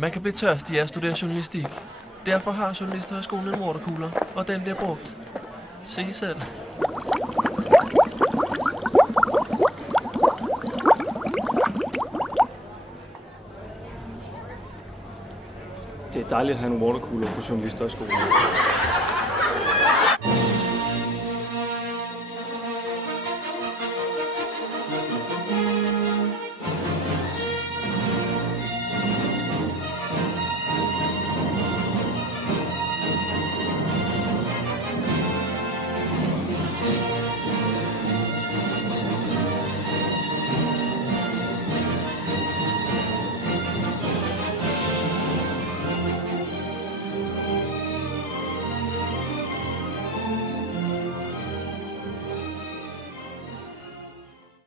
Man kan blive tørstig af at studere journalistik. Derfor har Journalisthøjskolen en watercooler, og den bliver brugt. Se selv. Det er dejligt at have en watercooler på Journalisthøjskolen.